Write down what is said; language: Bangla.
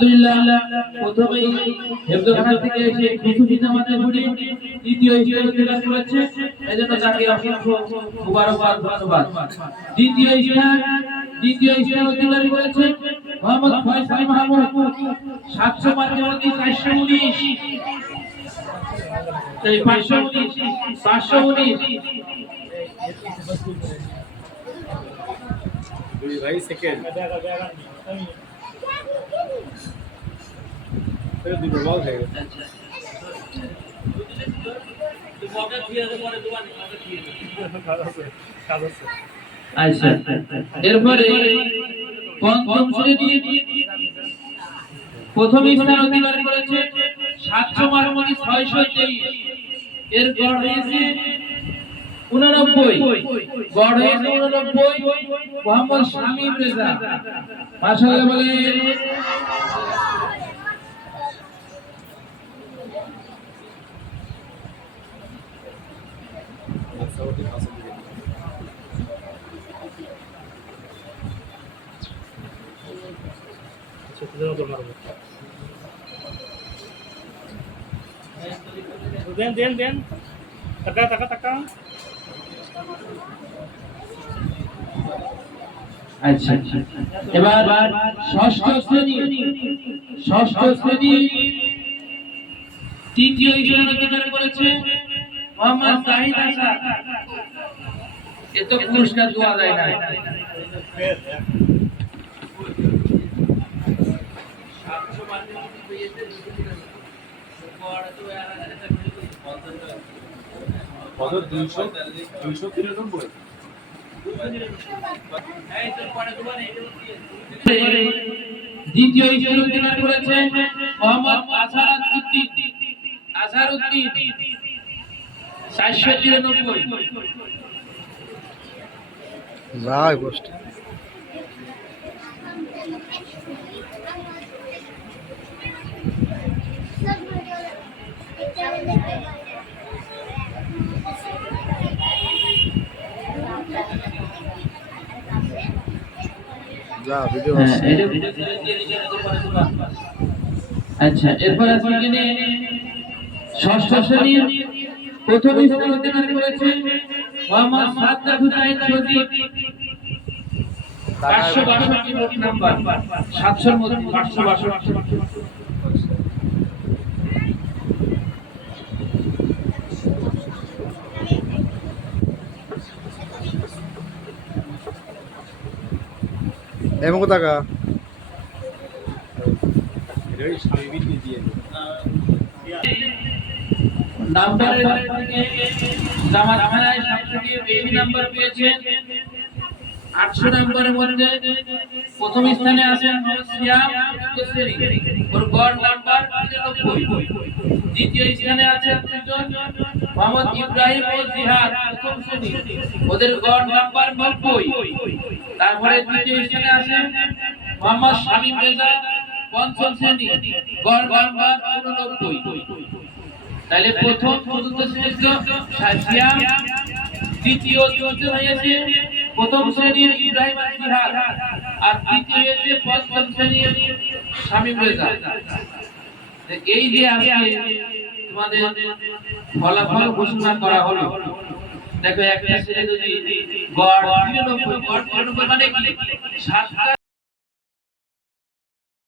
আলহামদুলিল্লাহ প্রথমেই হেফজখানা থেকে এসে খুশুফি জামাতে পড়ে দ্বিতীয় স্থান অধিকার করেছে, এজন্য তাকে অসংখ্য মুবারকবাদ ধন্যবাদ। দ্বিতীয় স্থান অধিকার করেছে মোহাম্মদ ফয়সাল মাহমুদ 700 মার্কের মধ্যে 419 519 ভাই সেকেন্ড फिर भी बवाल है। আচ্ছা এরপরে পঞ্চম শ্রেণীর প্রথম স্থান অধিকার করেছে 700 মার্কের মধ্যে 623, এর গড় হয়েছে 89, গড় হয়েছে 89 মোহাম্মদ শামীম রেজা। মাশাআল্লাহ বলেন। देन तका আচ্ছা এবার ষষ্ঠ শ্রেণী তৃতীয় স্থান অধিকার করেছে মোহাম্মদ জাহিদ আসাদ। এত পুরস্কার দেওয়া যায় না। দ্বিতীয় স্থান অধিকার করেছে মোহাম্মদ আজহারউদ্দিন 493 ভাই পোস্ট যা ভিডিও আচ্ছা এরপর আছে এখানে ষষ্ঠ শ্রেণীর প্রথম স্থান অধিকার করেছে মোহাম্মদ সাদ্দাত হুসাইন সজীব 562 নাম্বার 700 মধ্যে 562। এমন টাকা নাম্বারের দিকে জামাত খানায় সবথেকে বেশি নাম্বার পেয়েছেন 800 নাম্বারের মধ্যে প্রথম স্থানে আছেন সিয়াম কোসেরি, ওর গড় নাম্বার 93। দ্বিতীয় স্থানে আছেন দুজন মোহাম্মদ ইব্রাহিম ও জিহাদ প্রথম শ্রেণী, ওদের গড় নাম্বার 90। তারপরে তৃতীয় স্থানে আছেন মোহাম্মদ শামীম রেজা পঞ্চম শ্রেণী, গড় নাম্বার 89। তাহলে প্রথম চতুর্থ শ্রেণীর সিয়াম, দ্বিতীয় চতুর্থ হয়েছে প্রথম শ্রেণীর ইব্রাহিম আর জিহাদ, আর তৃতীয় হয়েছে পঞ্চম শ্রেণীর শামীম রেজা। এই যে আজকে তোমাদের ফলাফল ঘোষণা করা হলো, দেখো একটা শ্রেণী যদি গড় 93 মানে কি 7